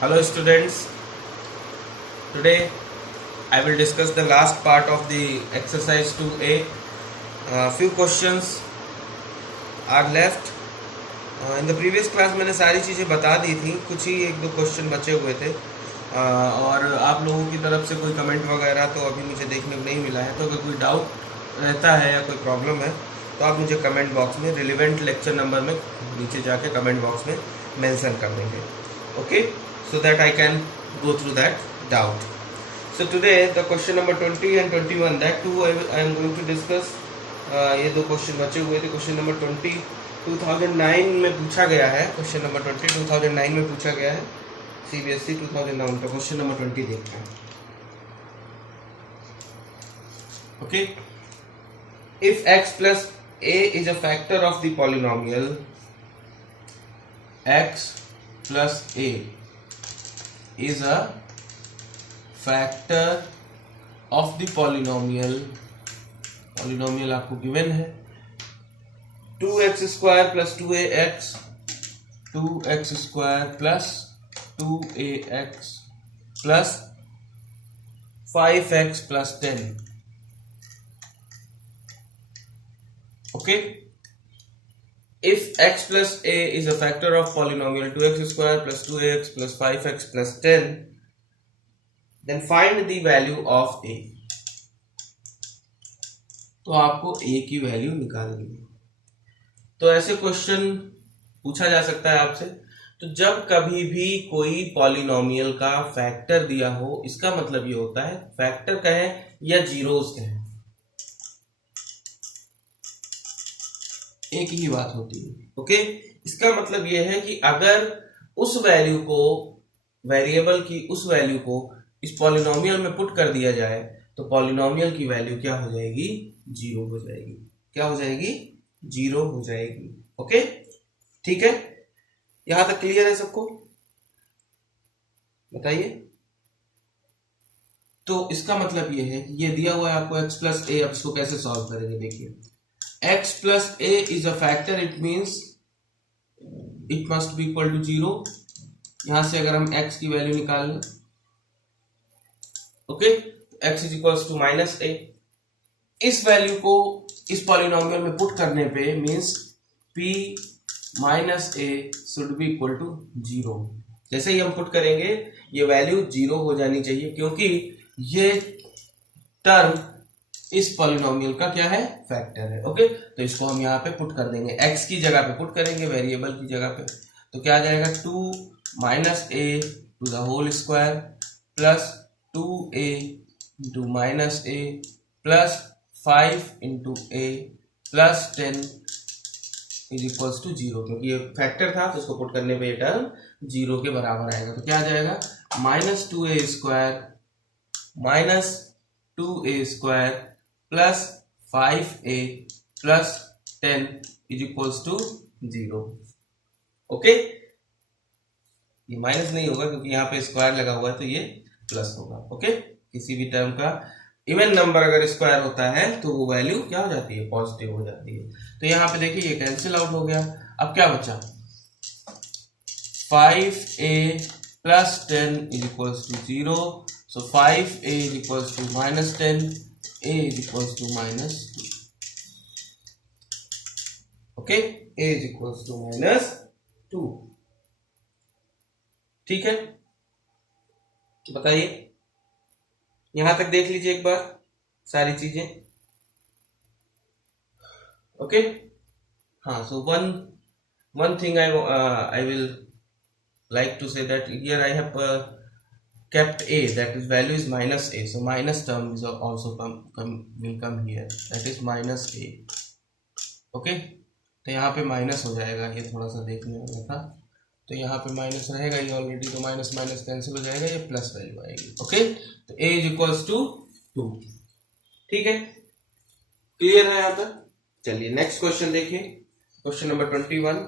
Hello students, today I will discuss the last part of the exercise 2A. Few questions are left. In the previous class मैंने सारी चीज़ें बता दी थी, कुछ ही एक दो क्वेश्चन बचे हुए थे और आप लोगों की तरफ से कोई कमेंट वगैरह तो अभी मुझे देखने को नहीं मिला है। तो अगर कोई डाउट रहता है या कोई प्रॉब्लम है तो आप मुझे कमेंट बॉक्स में रिलेवेंट लेक्चर नंबर में नीचे जाके कमेंट बॉक्स में मेंशन कर देंगे, okay, so that I can go through that doubt. So today the question number 20 and 21, that too I am going to discuss. ये दो क्वेश्चन बचे हुए थे. क्वेश्चन नंबर 20 2009 में पूछा गया है. क्वेश्चन नंबर 20 2009 में पूछा गया है, CBSE 2009 का. क्वेश्चन नंबर 20 देखते हैं. Okay, if x plus a is a factor of the polynomial x plus a is a factor of the polynomial आपको गिवन है 2x square plus 2ax 2x square plus 2ax plus 5x plus 10. Okay, if x plus a is a factor of polynomial 2x square plus 2ax plus 5x plus 10, then find the value of a. तो आपको a की value निकालनी है. तो ऐसे question पूछा जा सकता है आपसे. तो जब कभी भी कोई पॉलिनोमियल का फैक्टर दिया हो, इसका मतलब ये होता है, फैक्टर कहें या जीरोस कहें, एक ही बात होती है. ओके, इसका मतलब यह है कि अगर उस वैल्यू को, वेरिएबल की उस वैल्यू को इस पॉलिनोमियल में पुट कर दिया जाए तो पॉलिनोमियल की वैल्यू क्या हो जाएगी? जीरो हो जाएगी. क्या हो जाएगी? जीरो हो जाएगी. ओके, ठीक है, यहां तक क्लियर है सबको? बताइए. तो इसका मतलब यह है कि ये दिया हुआ है आपको x प्लस ए. अब इसको कैसे सॉल्व करेंगे? देखिए, x plus a is a factor, it means it must be equal to 0. यहां से अगर हम x की वैल्यू निकाल लें, okay, x is equals to minus a. इस वैल्यू को इस पॉलिनोमियल में पुट करने पे means p minus a should be equal to 0. जैसे ही हम पुट करेंगे ये वैल्यू 0 हो जानी चाहिए, क्योंकि ये टर्म इस पॉलिनोमियल का क्या है? फैक्टर है. ओके, तो इसको हम यहाँ पे पुट कर देंगे, x की जगह पे पुट करेंगे, वेरिएबल की जगह पे. तो क्या आ जाएगा? 2 minus A to the whole square plus 2a into minus A plus 5 into A plus 10 is equals to 0. क्योंकि ये फैक्टर था तो इसको पुट करने पे ये टर्म 0 के बराबर आएगा. तो क्या आ जाएगा? Minus 2a square minus 2a square plus 5a plus 10 is equals to 0. Okay, ये माइनस नहीं होगा क्योंकि यहाँ पे स्क्वायर लगा हुआ है, तो ये प्लस होगा. ओके, किसी भी टर्म का इवन नंबर अगर स्क्वायर होता है तो वो वैल्यू क्या हो जाती है? पॉजिटिव हो जाती है. तो यहाँ पे देखिए ये कैंसिल आउट हो गया. अब क्या बचा? 5a plus 10 is equals to 0. So 5a is equals to minus 10, a is equals to minus 2. Okay, a is equals to minus 2. ठीक है, बताइए. यहां तक देख लीजिए एक बार सारी चीजें. ओके, हाँ. So one thing I will like to say that here I have kept a, that is value is minus a, so minus term is also will come here, that is minus a. Okay, तो यहाँ पे minus हो जाएगा. ये थोड़ा सा देखने वाला था, तो यहाँ पे माइनस रहेगा ये ऑलरेडी, तो माइनस माइनस कैंसिल हो जाएगा, ये प्लस वैल्यू आएगी. ओके, तो a इज इक्वल्स टू 2. ठीक है, क्लियर है यहाँ तक? चलिए नेक्स्ट क्वेश्चन देखिए. Question number 21.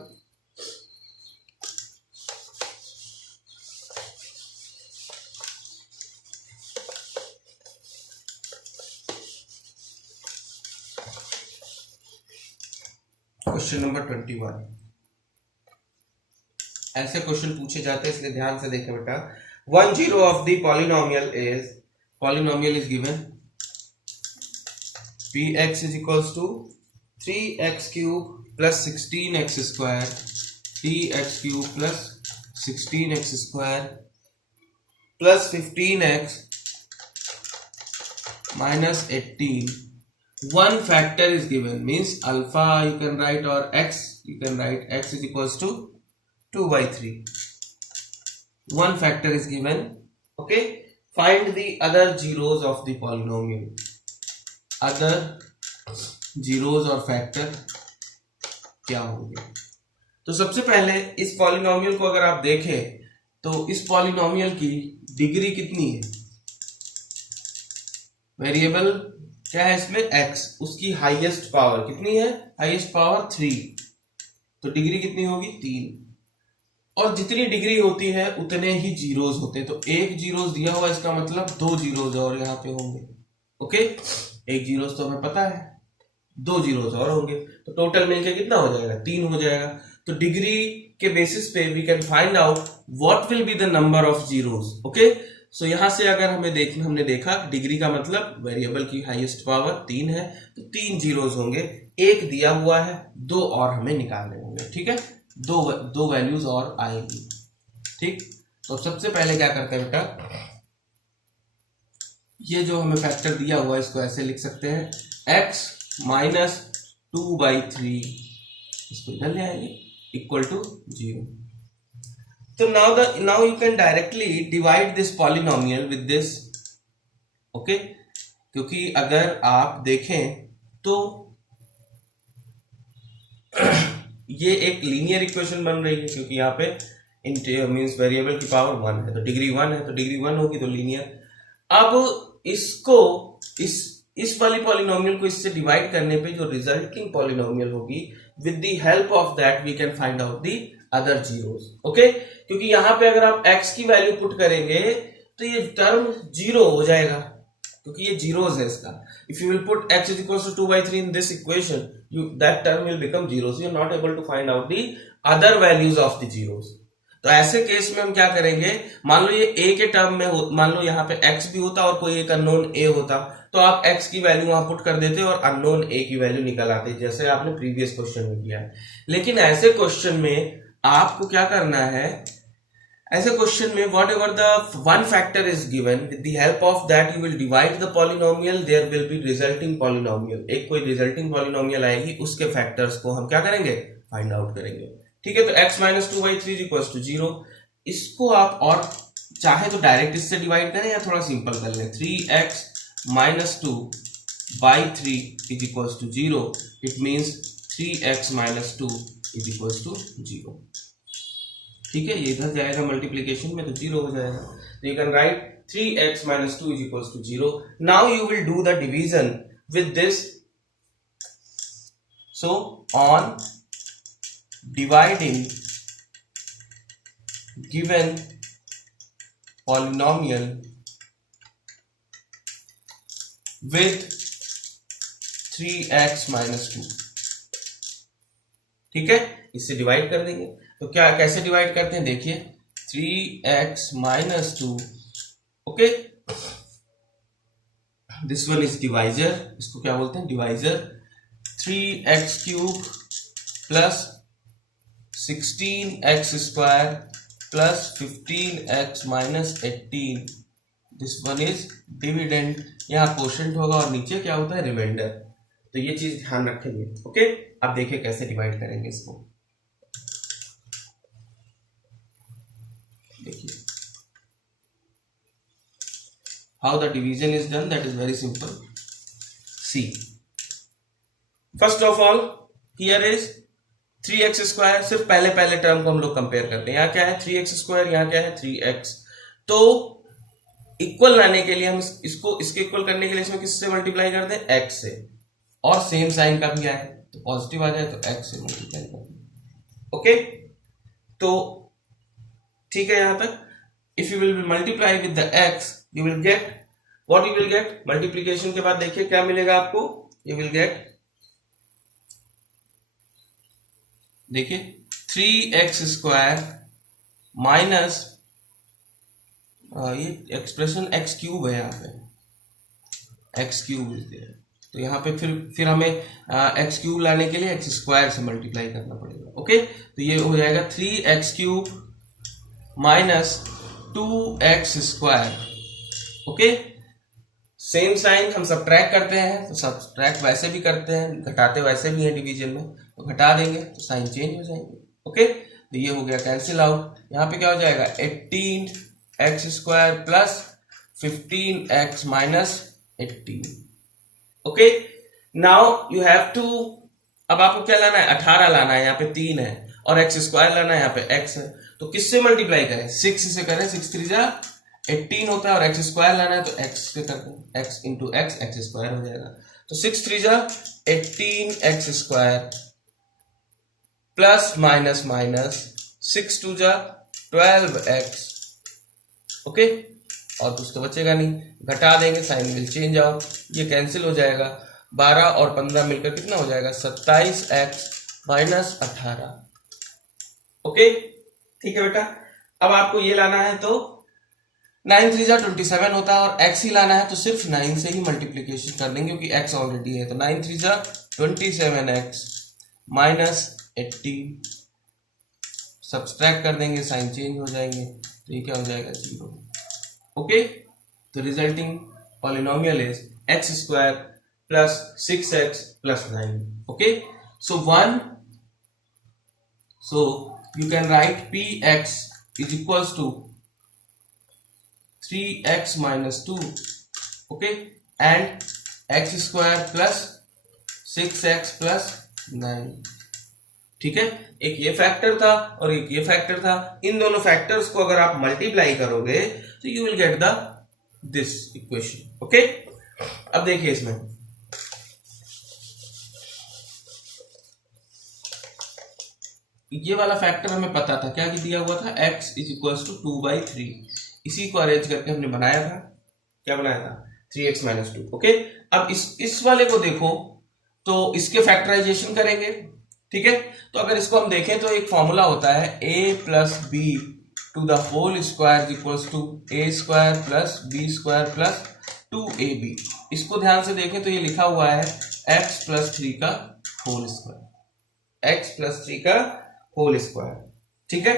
Question number 21. ऐसे क्वेश्चन पूछे जाते हैं, इसलिए ध्यान से देखें बेटा। 1 0 of the polynomial is given px is equals to 3x cube plus 16x square, 3x cube plus 16x square plus 15x minus 18. One factor is given, means alpha you can write, or x you can write. X is equals to 2 by 3. One factor is given. Okay, find the other zeros of the polynomial. Other zeros और factor क्या होंगे? तो सबसे पहले इस polynomial को अगर आप देखें तो इस पॉलिनोमियल की डिग्री कितनी है? वेरिएबल क्या है इसमें? x. उसकी हाईएस्ट पावर कितनी है? Highest power 3. तो डिग्री कितनी होगी? 3. और जितनी डिग्री होती है उतने ही जीरोज होते हैं। तो एक जीरोज दिया हुआ, इसका मतलब 2 जीरोज और यहाँ पे होंगे। ओके, एक जीरोस तो हमें पता है, 2 जीरोस और होंगे, तो टोटल मिलके कितना हो जाएगा? 3 हो जाएगा। तो डिग्री के बेसिस पे we can find out what will be the number of zeros. Okay, so यहां से अगर हमने देखा डिग्री का मतलब वेरिएबल की हाईएस्ट पावर 3 है, तो 3 जीरोस होंगे। एक दिया हुआ है, 2 और हमें निकालने होंगे। ठीक है, दो वैल्यूज और आएंगी। ठीक, तो सबसे पहले क्या करते हैं बेटा, ये जो हमें फैक्टर दिया हुआ है इसको ऐसे लिख सकते हैं, x माइनस 2 बाई 3, इसको इधर ले आएंगे, इक्वल टू 0। तो now you can directly divide this polynomial with this. Okay, क्योंकि अगर आप देखें तो ये एक लीनियर इक्वेशन बन रही है, क्योंकि यहाँ पे मीन्स वेरिएबल की पावर 1 है, तो डिग्री 1 है, तो डिग्री 1 होगी, तो लीनियर। अब इसको इस वाली पॉलिनोमियल को इससे डिवाइड करने पे जो रिजल्टिंग पॉलिनोमियल होगी, with the help of that we can find out the other zeros. Okay, क्योंकि यहां पे अगर आप x की वैल्यू पुट करेंगे तो ये टर्म 0 हो जाएगा, क्योंकि ये जीरोस है इसका। If you will put x is equal to 2 by 3 in this equation, that term will become zero, so you are not able to find out the other values of the zeros. तो ऐसे case में हम क्या करेंगे, मान लो ये a के term में मान लो यहाँ पे x भी होता और कोई एक अननोन a होता, तो आप x की वैल्यू वहां पुट कर देते और अननोन a की वैल्यू निकल आती, जैसे आपने प्रीवियस क्वेश्चन में किया है। लेकिन ऐसे क्वेश्चन में आपको क्या करना है, ऐसे क्वेश्चन में whatever the one factor is given, with the help of that you will divide the polynomial, there will be resulting polynomial. एक कोई रिजल्टिंग पॉलिनोमियल आएगी, उसके फैक्टर्स को हम क्या करेंगे, फाइंड आउट करेंगे। ठीक है, तो x minus 2 by 3 equal to 0। इसको आप और चाहे तो डायरेक्ट इससे डिवाइड करें या थोड़ा सिंपल कर लें। 3x minus 2 by 3 is equal to 0। It means 3x minus 2 is equal to 0। ठीक है, ये इधर जाएगा मल्टीप्लीकेशन में तो 0 हो जाएगा। तो you can write 3x minus 2 is equal to 0। Now you will do the division with this. So on dividing given polynomial with 3x minus 2। ठीक है, इससे डिवाइड कर देंगे। तो क्या कैसे डिवाइड करते हैं, देखिए 3x minus 2। Okay, this one is divisor, इसको क्या बोलते हैं, divisor. 3x cube plus 16x square plus 15x minus 18, this one is dividend. यहाँ कोशेंट होगा और नीचे क्या होता है, रिमाइंडर। तो ये चीज ध्यान रखेंगे। ओके, अब देखिए कैसे डिवाइड करेंगे इसको। देखिए how the division is done, that is very simple. See, first of all here is 3x square. सिर्फ पहले टर्म को हम लोग कंपेयर करते हैं। यहाँ क्या है 3x स्क्वायर, यहाँ क्या है 3x। तो इक्वल लाने के लिए हम इसके इक्वल करने के लिए इसमें किससे मल्टीप्लाई करते हैं, x से। और सेम साइन का भी आए तो पॉजिटिव आ जाए तो x से मल्टीप्लाई करते हैं। ओके, तो ठीक है यहां तक। If you will multiply with the x, you will get what you will gate. Multiplication के बाद देखिए क्या मिलेगा आपको, यू विल गेट, देखिए 3x स्क्वायर माइनस ये एक्सप्रेशन एक्स क्यूब है, यहाँ पे एक्स क्यूब इज देयर, तो यहाँ पे फिर हमें एक्स क्यूब लाने के लिए एक्स स्क्वायर से मल्टीप्लाई करना पड़ेगा। ओके, तो ये हो जाएगा 3x cube minus 2x square. Okay, same sign हम सब्ट्रैक्ट करते हैं, तो सब्ट्रैक्ट वैसे भी करते हैं, घटाते वैसे भी हैं डिवीजन में, तो घटा देंगे तो साइन चेंज हो जाएंगे। ओके, तो ये हो गया कैंसिल आउट। यहाँ पे क्या हो जाएगा 18x square plus 15x minus 18। Okay, now you have to, अब आपको क्या लाना है 18 लाना है, यहाँ पे 3 है, और एक्स स्क्वायर लाना है, यहाँ पे x है, तो किससे मल्टीप्लाई करें 6 से करें, 6 3 जा 18 होता है, और एक्स स्क्वायर लाना है तो x से करते हैं, x into x x square हो जाएगा, तो 6 3 जा 18x square plus minus minus 6 2 जा 12x। ओके, और कुछ तो बचेगा नहीं, घटा देंगे, साइन विल चेंज आउट, ये कैंसिल हो जाएगा, 12 और 15 मिलकर कितना हो जाएगा 27x माइनस 18। ओके, ठीक है बेटा। अब आपको ये लाना है तो 9 3 जा 27 होता है, और x ही लाना है तो सिर्फ 9 से ही मल्टीप्लीकेशन कर देंगे क्योंकि x ऑलरेडी है, तो 9 3 जा 27x माइनस 18, सब्सट्रैक्ट कर देंगे, साइन चेंज हो जाएंगे, तो ये क्या हो जाएगा 0। ओके, तो resulting polynomial is x square plus 6x plus 9। Okay, so you can write px is equals to 3x minus 2, okay, and x square plus 6x plus 9। ठीक है, एक ये फैक्टर था और एक ये फैक्टर था, इन दोनों फैक्टर्स को अगर आप मल्टीप्लाई करोगे तो you will get the this equation. Okay, अब देखिए इसमें ये वाला फैक्टर हमें पता था, क्या दिया हुआ था x इज इक्वल टू 2/3, इसी को अरेंज करके हमने बनाया था, क्या बनाया था 3x माइनस 2। ओके, अब इस वाले को देखो तो इसके फैक्टराइजेशन करेंगे, ठीक है, तो अगर इसको हम देखें तो एक फॉर्मूला होता है a plus b to the whole square equals to a square plus b square plus 2ab। इसको ध्यान से देखें तो ये लिखा हुआ है x प्लस 3 का होल स्क्वायर, x प्लस 3 का होल स्क्वायर, ठीक है,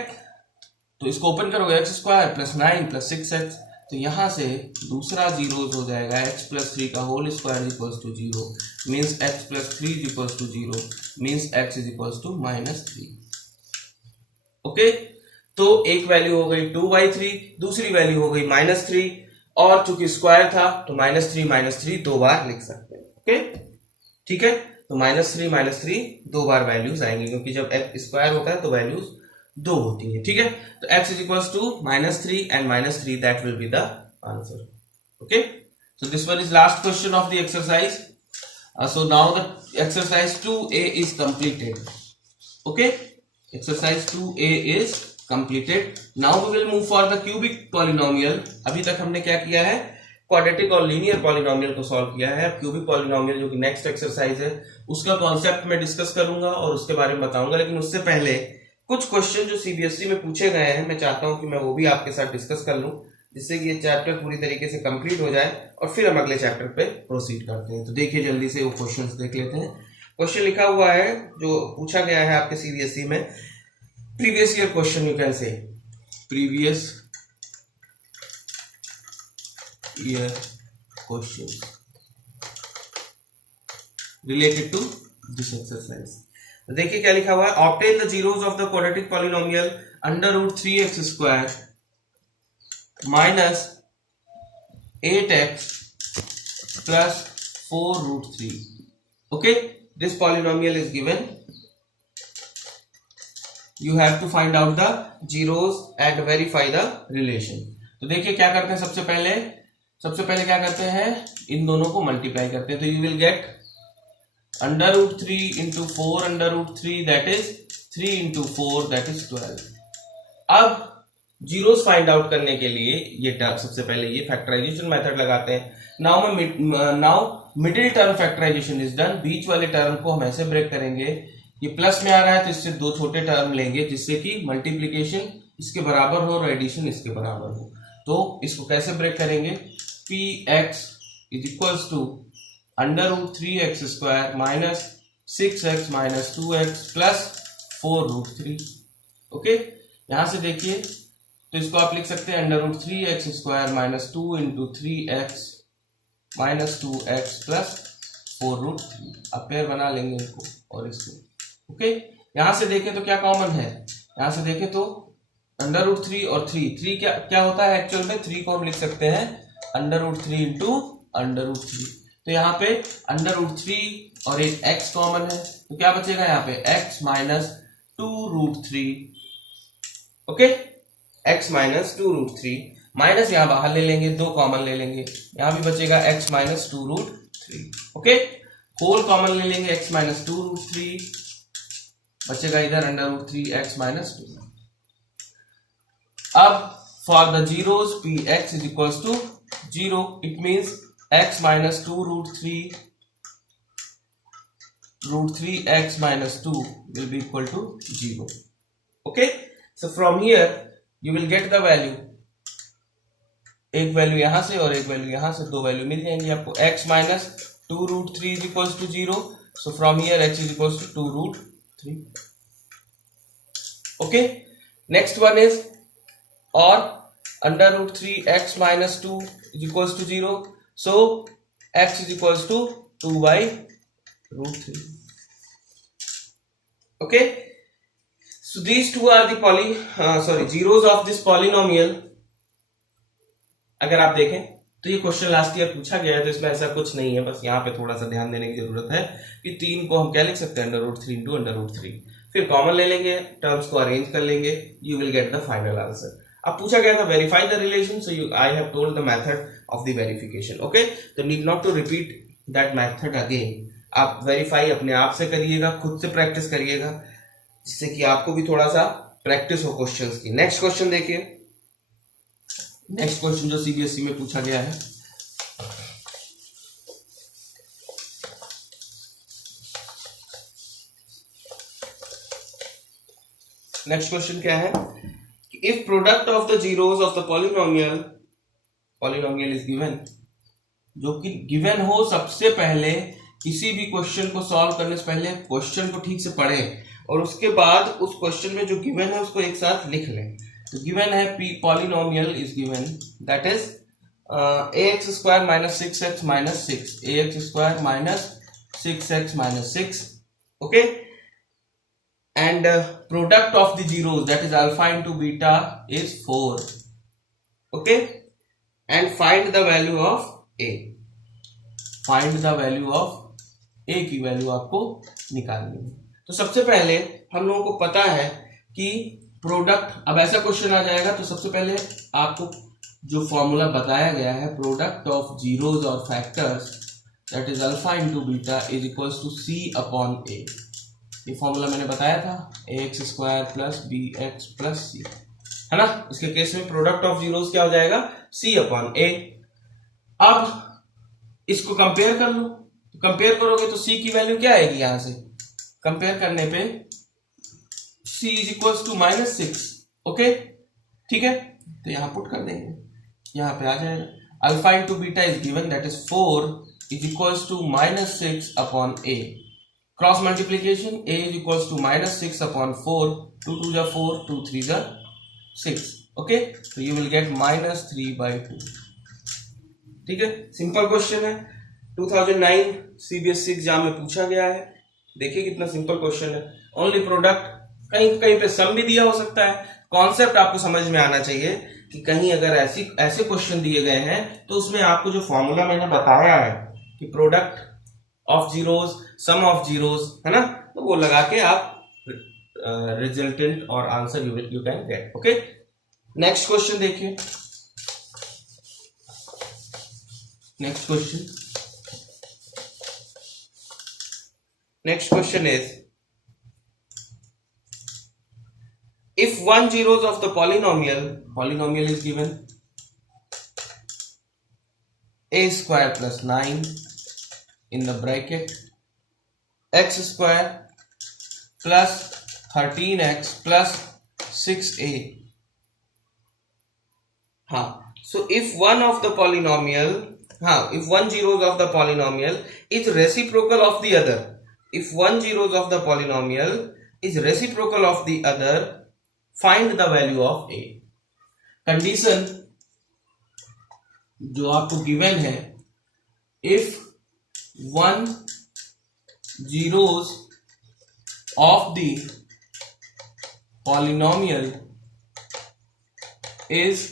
तो इसको ओपन करोगे x square plus 9 plus 6x, तो यहां से दूसरा जीरोस हो जाएगा, x प्लस 3 का whole square equals to 0 means x plus 3 equals to 0 means x is equals to minus 3। Okay, तो एक वैल्यू हो गई 2/3, दूसरी वैल्यू हो गई माइनस 3, और चूंकि स्क्वायर था तो माइनस 3 दो बार लिख सकते हैं। ओके, ठीक है, तो माइनस 3 दो बार वैल्यूज आएंगी, क्योंकि जब x स्क्वायर होता है तो वैल्यूज दो होती है, ठीक है, तो x is equals to -3 and -3, that will be the answer. Okay, so this one is last question of the exercise. So now the exercise 2a is completed. Okay, exercise 2a is completed. Now we will move for the cubic polynomial. अभी तक हमने क्या किया है, quadratic और linear polynomial को solve किया है। क्यूबिक पॉलिनोमियल जो कि नेक्स्ट एक्सरसाइज है उसका कॉन्सेप्ट मैं डिस्कस करूंगा और उसके बारे में बताऊंगा, लेकिन उससे पहले कुछ क्वेश्चन जो सीबीएसई में पूछे गए हैं मैं चाहता हूं कि मैं वो भी आपके साथ डिस्कस कर लूं, जिससे कि ये चैप्टर पूरी तरीके से कंप्लीट हो जाए और फिर हम अगले चैप्टर पे प्रोसीड करते हैं। तो देखिए जल्दी से वो क्वेश्चंस देख लेते हैं। क्वेश्चन लिखा हुआ है जो पूछा गया है आपके सीबीएसई में, previous year question, you can say previous year question related to this exercise. देखिए क्या लिखा हुआ है, obtain the zeros of the quadratic polynomial √3x square minus 8x plus 4√3। Okay, this polynomial is given, you have to find out the zeros and verify the relation। तो देखिए क्या करते हैं, सबसे पहले क्या करते हैं, इन दोनों को मल्टीप्लाई करते हैं, तो you will get √3 into 4 √3 that is 3 into 4 that is 12। अब जीरोस फाइंड आउट करने के लिए ये सबसे पहले ये फैक्टराइजेशन मेथड लगाते हैं। Now middle term factorization is done, बीच वाले टर्म को हम ऐसे ब्रेक करेंगे, ये प्लस में आ रहा है तो इससे दो छोटे टर्म लेंगे जिससे कि मल्टीप्लीकेशन इसके बराबर हो और एडिशन इसके बराबर हो। तो इसको कैसे ब्रेक करेंगे, p x is equals to under root 3x² minus 6x minus 2x plus 4√3। Okay, यहां से देखिए तो इसको आप लिख सकते हैं under root 3x² minus 2 into 3x minus 2x plus 4√3। अब पेयर बना लेंगे इनको और इसको। ओके, यहां से देखें तो क्या कॉमन है, यहां से देखें तो अंडर रूट 3 और 3 क्या क्या होता है एक्चुअल में, 3 को हम लिख सकते हैं under root 3 into under root 3। तो यहाँ पे अंडर रूट 3 और एक x कॉमन है, तो क्या बचेगा यहाँ पे x minus 2√3। Okay, x minus 2√3 minus यहाँ बाहर ले लेंगे, 2 कॉमन ले लेंगे, यहाँ भी बचेगा x minus 2√3। Okay, whole common ले लेंगे, x माइनस 2√3 बचेगा इधर अंडर रूट 3x माइनस 2। अब for the zeros p x is equals to 0, it means x minus 2√3x minus 2 will be equal to 0. Okay, so from here you will get the value, एक value यहां से और एक value यहां से, 2 value मिल जाएंगी आपको। x minus 2√3 is equals to 0, so from here x is equals to 2√3. Okay, next one is or under root 3x minus 2 is equals to 0, so x is equals to 2/√3. Okay, so these two are the zeros of this polynomial. अगर आप देखें तो ये question last year पूछा गया है, तो इसमें ऐसा कुछ नहीं है, बस यहाँ पे थोड़ा सा ध्यान देने की जरूरत है कि 3 को हम क्या लिख सकते हैं under root 3 into under root 3, फिर कॉमन ले लेंगे, टर्म्स को अरेंज कर लेंगे, you will get the final answer. अब पूछा गया था verify the relation, so I have told the method of the verification. Okay, तो need not to repeat that method again, आप वेरीफाई अपने आप से करिएगा, खुद से प्रैक्टिस करिएगा, जिससे कि आपको भी थोड़ा सा प्रैक्टिस हो क्वेश्चंस की। नेक्स्ट क्वेश्चन देखिए, नेक्स्ट क्वेश्चन जो सीबीएसई में पूछा गया है, नेक्स्ट क्वेश्चन क्या है, if product of the zeros of the polynomial is given, जो कि गिवन हो, सबसे पहले किसी भी क्वेश्चन को सॉल्व करने से पहले क्वेश्चन को ठीक से पढ़ें और उसके बाद उस क्वेश्चन में जो गिवन है उसको एक साथ लिख लें। तो गिवन है polynomial is given, that is ax² minus 6x minus 6, ax² minus 6x minus 6, okay, and product of the zeros, that is alpha into beta, is 4. Okay, and find the value of a, find the value of a की value आपको निकालनी है। तो सबसे पहले हम लोगों को पता है कि प्रोडक्ट, अब ऐसा क्वेश्चन आ जाएगा तो सबसे पहले आपको जो फॉर्मूला बताया गया है, प्रोडक्ट ऑफ जीरोस और factors, that is alpha into beta is equals to c upon a। ये फॉर्मूला मैंने बताया था, ax² plus bx plus c, है ना। इसके केस में प्रोडक्ट ऑफ जीरोस क्या हो जाएगा, c अपॉन a। अब इसको कंपेयर कर लो, तो कंपेयर करोगे तो c की वैल्यू क्या आएगी, यहां से कंपेयर करने पे c is equals to minus 6। Okay, ठीक है, तो यहां पुट कर देंगे, यहां पे आ जाएगा alpha into beta is given, that is 4 is equals to minus 6 upon a। Cross multiplication, a is equals to minus 6 upon 4, 2 2 जा 4, 2 3 जा 6। ओके, तो यू विल गेट माइनस 3/2। ठीक है, सिंपल क्वेश्चन है, 2009 सीबीएसई एग्जाम में पूछा गया है। देखिए कितना सिंपल क्वेश्चन है, ओनली प्रोडक्ट, कहीं कहीं पे सम भी दिया हो सकता है। कॉन्सेप्ट आपको समझ में आना चाहिए कि कहीं अगर ऐसे क्वेश्चन दिए गए हैं तो उसमें आपको जो फॉर्मूला मैंने बताया है कि product of zeros, sum of zeros, है ना, तो वो लगा के आप रिजल्टेंट और answer you can get. Okay, next question देखिए, next question is, if one zeros of the polynomial is given a² plus 9 in the bracket x² plus 13x plus 6a हाँ, so if one of the polynomial, हाँ, if one zeros of the polynomial is reciprocal of the other, if one zeros of the polynomial is reciprocal of the other, find the value of a. Condition जो आपको given है, if one zeros of the polynomial is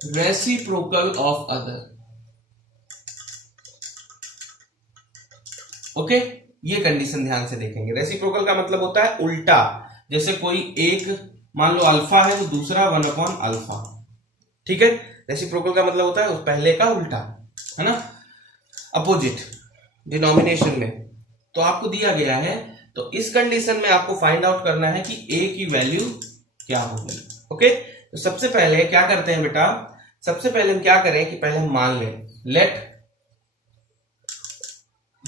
reciprocal of other. Okay, ये condition ध्यान से देखेंगे. Reciprocal का मतलब होता है उल्टा. जैसे कोई एक मान लो अल्फा है तो दूसरा 1 अल्फा. ठीक है, रेसिप्रोकल का मतलब होता है उस पहले का उल्टा, है ना, अपोजिट डिनोमिनेशन में. तो आपको दिया गया है, तो इस कंडीशन में आपको फाइंड आउट करना है कि a की वैल्यू क्या होगी. ओके, तो सबसे पहले क्या करते हैं बेटा, सबसे पहले हम क्या करें कि पहले हम मान लें, late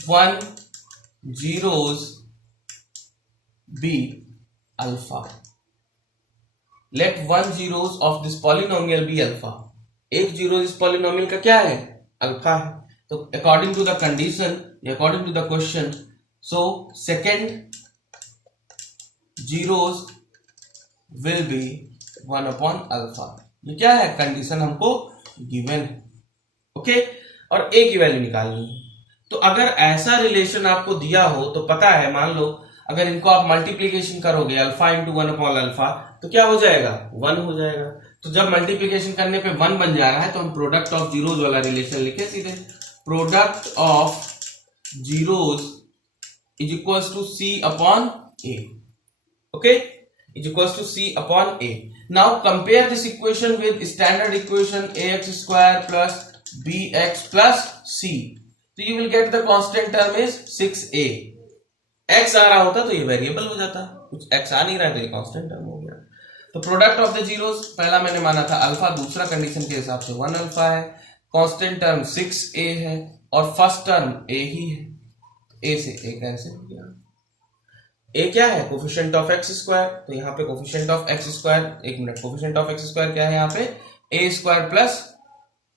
1 zeros be alpha. Let 1 zeros of this polynomial be alpha. एक जीरो इस पॉलिनोमियल का क्या है, अल्फा है. तो according to the condition, according to the question, so second zeros will be 1 alpha. ये क्या है, कंडीशन हमको गिवन है. ओके, और ए की वैल्यू निकालनी है. तो अगर ऐसा रिलेशन आपको दिया हो तो पता है, मान लो अगर इनको आप मल्टीप्लीकेशन करोगे अल्फा इंटू 1 अल्फा तो क्या हो जाएगा, 1 हो जाएगा. तो जब मल्टीप्लीकेशन करने पे 1 बन जा रहा है तो हम प्रोडक्ट ऑफ जीरोज वाला रिलेशन लिखे सीधे. Product of zeros is equals to c upon a. Okay, is equals to c upon a. Now compare this equation with standard equation ax square plus bx plus c. तो you will get the constant term is 6a. x आ रहा होता तो ये variable हो जाता, कुछ x आ नहीं रहा है तो ये कांस्टेंट टर्म हो गया. तो प्रोडक्ट ऑफ द जीरोस पहला मैंने माना था अल्फा, दूसरा कंडीशन के हिसाब से 1 अल्फा है, कांस्टेंट टर्म 6a है और फर्स्ट टर्म a ही है. a से a कैंसिल हो गया. a क्या है, कोफिशिएंट ऑफ एक्स स्क्वायर. तो यहाँ पे कोफिशिएंट ऑफ एक्स स्क्वायर, एक minute, coefficient of x square क्या है यहाँ पे, a स्क्वायर प्लस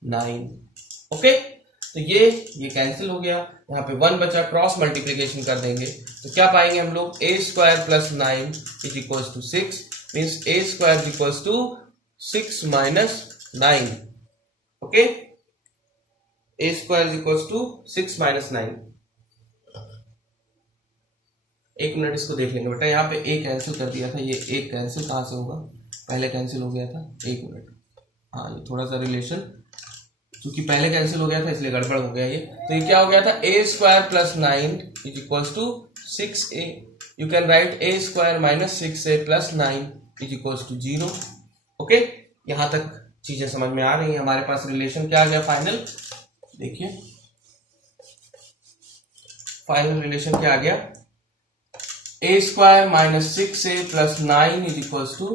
9. ओके, तो ये कैंसिल हो गया, यहाँ पे 1 बचा, क्रॉस मल्टीप्लीकेशन कर देंगे तो क्या पाएंगे हम लोग, a square plus 9 is equals to 6. Means a square is equals to 6 minus 9. Okay, a square is equals to 6 minus 9. एक मिनट इसको देख लेंगे बेटा, यहाँ पे a कैंसिल कर दिया था, ये a कैंसिल कहां से होगा, पहले कैंसिल हो गया था. एक मिनट, हाँ ये थोड़ा सा रिलेशन क्योंकि पहले कैंसिल हो गया था इसलिए गड़बड़ हो गया ये. तो ये क्या हो गया था, a square plus 9 is equals to 6a. You can write a square minus 6a plus 9 is equals to 0. Okay, यहां तक चीजें समझ में आ रही हैं. हमारे पास रिलेशन क्या आ गया फाइनल, देखिए फाइनल रिलेशन क्या आ गया, a square minus 6a plus 9 is equals to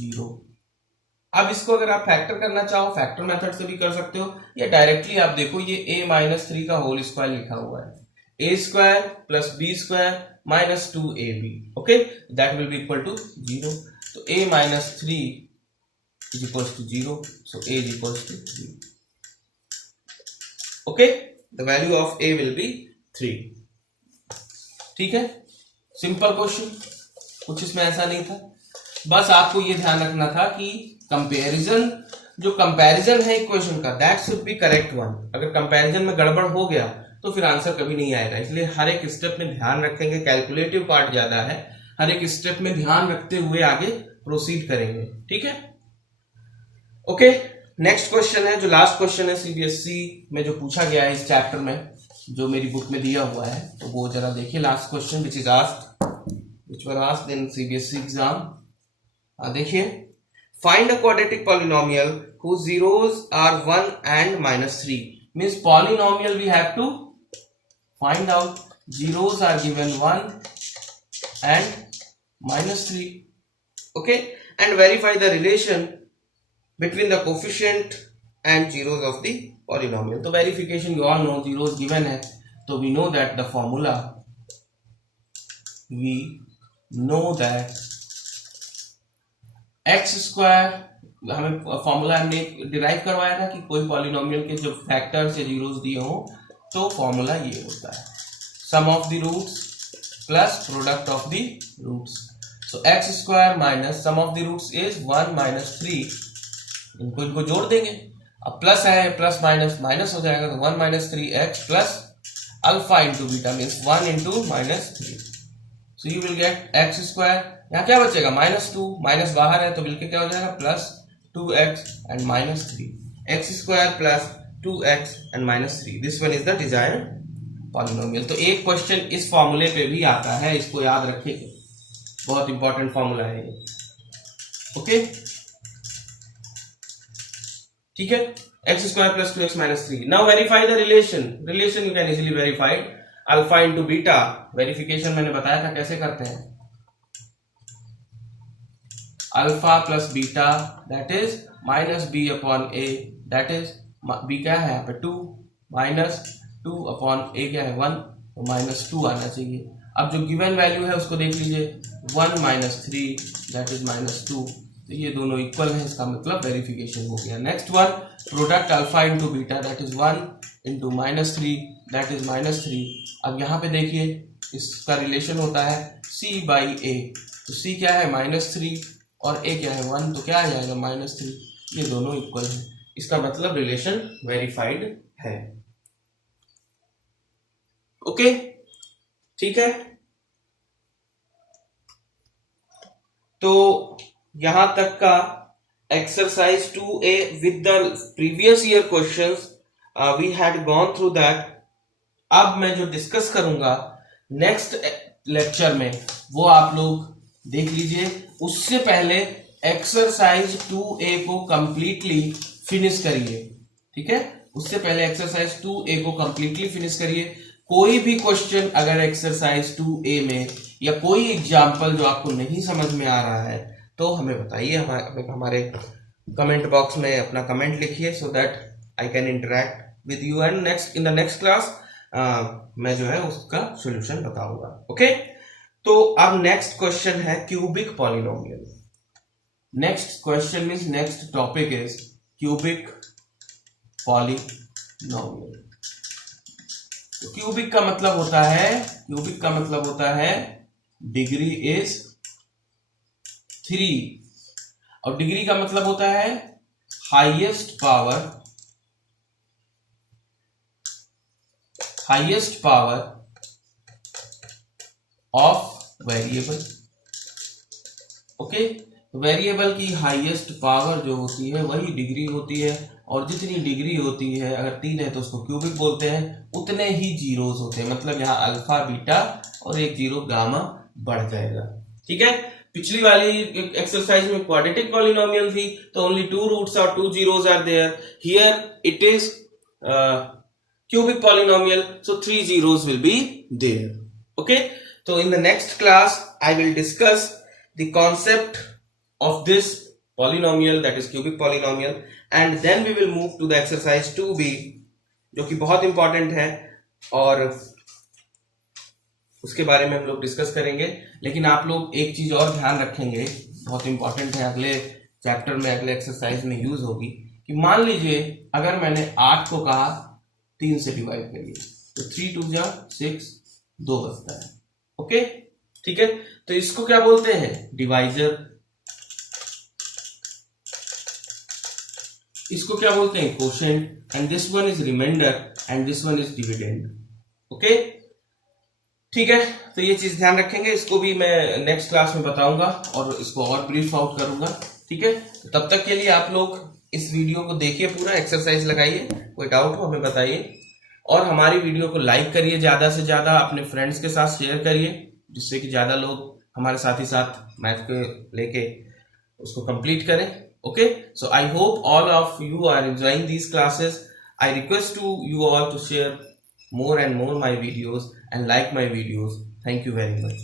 0. अब इसको अगर आप फैक्टर करना चाहो फैक्टर मेथड से भी कर सकते हो, या डायरेक्टली आप देखो ये a माइनस 3 का होल स्क्वायर लिखा हुआ है, a square plus b square minus 2ab. Okay, that will be equal to 0. तो a minus 3 is equals to 0, so a is equals to 3. Okay, the value of a will be 3. ठीक है, simple question, कुछ इसमें ऐसा नहीं था. बस आपको ये ध्यान रखना था कि कंपैरिजन, जो कंपैरिजन है इक्वेशन का, that should be correct one. अगर कंपैरिजन में गड़बड़ हो गया तो फिर आंसर कभी नहीं आएगा. इसलिए हर एक स्टेप में ध्यान रखेंगे, कैलकुलेटिव पार्ट ज्यादा है, हर एक स्टेप में ध्यान रखते हुए आगे प्रोसीड करेंगे. ठीक है, ओके. नेक्स्ट क्वेश्चन है, जो लास्ट क्वेश्चन है सीबीएसई में जो पूछा गया है इस चैप्टर में, जो मेरी बुक में दिया हुआ है, तो वो जरा देखिए. Last question which is asked, which were asked in CBSE exam. देखिए, find a quadratic polynomial whose zeros are 1 and minus 3. Means polynomial we have to find out. Zeros are given 1 and minus 3. Okay, and verify the relation between the coefficient and zeros of the polynomial. So verification you all know, zeros given है, so we know that the formula, we know that x square हमें formula हमने derive करवाया था कि कोई polynomial के जब factors या जीरोस दिए हों तो फॉर्मूला ये होता है sum of the roots plus product of the roots. So x square minus sum of the roots is 1 minus 3, इनको जोड़ देंगे। अब प्लस है, प्लस माइनस माइनस हो जाएगा, तो 1 minus 3x plus alpha into beta means 1 into minus 3। So you will get x square, यहाँ क्या बचेगा -2, माइनस बाहर है तो मिलके क्या हो जाएगा plus 2x and minus 3, x square plus 2x and minus 3। This one is the desired polynomial. तो एक क्वेश्चन इस फॉर्मूले पे भी आता है, इसको याद रखिएगा, बहुत इंपॉर्टेंट फॉर्मूला है ये। ओके ठीक है, x square plus 2x minus 3। Now verify the relation you can easily verify alpha into beta. Verification मैंने बताया था कैसे करते हैं, alpha plus beta that is minus b upon a, that is b क्या है यहाँ पे 2 माइनस 2 अपॉन ए क्या है 1, तो माइनस 2 आना चाहिए। अब जो गिवन वैल्यू है उसको देख लीजिए 1 माइनस 3 दैट इज माइनस 2, तो ये दोनों इक्वल है, इसका मतलब वेरिफिकेशन हो गया। Next one product alpha into beta that is 1 into minus 3 that is minus 3। अब यहाँ पे देखिए इसका रिलेशन होता है c बाई ए, तो c क्या है -3 और a क्या है 1, तो क्या आ जाएगा -3, ये दोनों इक्वल है, इसका मतलब रिलेशन वेरीफाइड है। ओके ठीक है, तो यहां तक का exercise 2A with the previous year questions we had gone through that. अब मैं जो डिस्कस करूंगा नेक्स्ट लेक्चर में वो आप लोग देख लीजिए। उससे पहले एक्सरसाइज 2A को कंप्लीटली फिनिश करिए, ठीक है, उससे पहले एक्सरसाइज 2A को कंप्लीटली फिनिश करिए। कोई भी क्वेश्चन अगर एक्सरसाइज 2A में या कोई एग्जाम्पल जो आपको नहीं समझ में आ रहा है तो हमें बताइए, हमारे कमेंट बॉक्स में अपना कमेंट लिखिए, so that I can interact with you and next in the next class मैं जो है उसका सॉल्यूशन बताऊंगा। ओके, तो अब नेक्स्ट क्वेश्चन है cubic polynomial. Next question means next topic is cubic polynomial. तो क्यूबिक का मतलब होता है डिग्री इज 3 और डिग्री का मतलब होता है highest power of variable. Okay, variable की हाईएस्ट पावर जो होती है वही डिग्री होती है, और जितनी डिग्री होती है, अगर 3 है तो उसको क्यूबिक बोलते हैं, उतने ही जीरोस होते हैं, मतलब यहाँ अल्फा बीटा और एक जीरो गामा बढ़ जाएगा। ठीक है, पिछली वाली एक्सरसाइज में क्वाड्रेटिक पॉलिनोमियल थी तो ओनली 2 रूट्स और 2 zeros are there, here it is cubic polynomial, so 3 zeros will be there. Okay, so in the next class I will discuss the concept of this polynomial, that is cubic polynomial, and then we will move to the exercise 2B जो कि बहुत important है और उसके बारे में हम लोग डिस्कस करेंगे। लेकिन आप लोग एक चीज और ध्यान रखेंगे, बहुत इंपॉर्टेंट है, अगले चैप्टर में अगले एक्सरसाइज में यूज होगी, कि मान लीजिए अगर मैंने 8 को कहा 3 से डिवाइड करिए तो 3 2 जा 6, 2 बचता है। ओके ठीक है, तो इसको क्या बोलते हैं, डिवाइजर। इसको क्या बोलते हैं, quotient, and this one is remainder and this one is dividend. Okay ठीक है, तो ये चीज ध्यान रखेंगे, इसको भी मैं नेक्स्ट क्लास में बताऊंगा और इसको और ब्रीफ आउट करूंगा। ठीक है, तो तब तक के लिए आप लोग इस वीडियो को देखिए, पूरा एक्सरसाइज लगाइए, कोई डाउट हो हमें बताइए, और हमारी वीडियो को लाइक करिए, ज्यादा से ज्यादा अपने फ्रेंड्स के साथ शेयर करिए, जिससे कि ज्यादा लोग हमारे साथ ही साथ मैथ को लेके उसको कंप्लीट करें। Okay, so I hope all of you are enjoying these classes. I request to you all to share more and more my videos and like my videos. Thank you very much.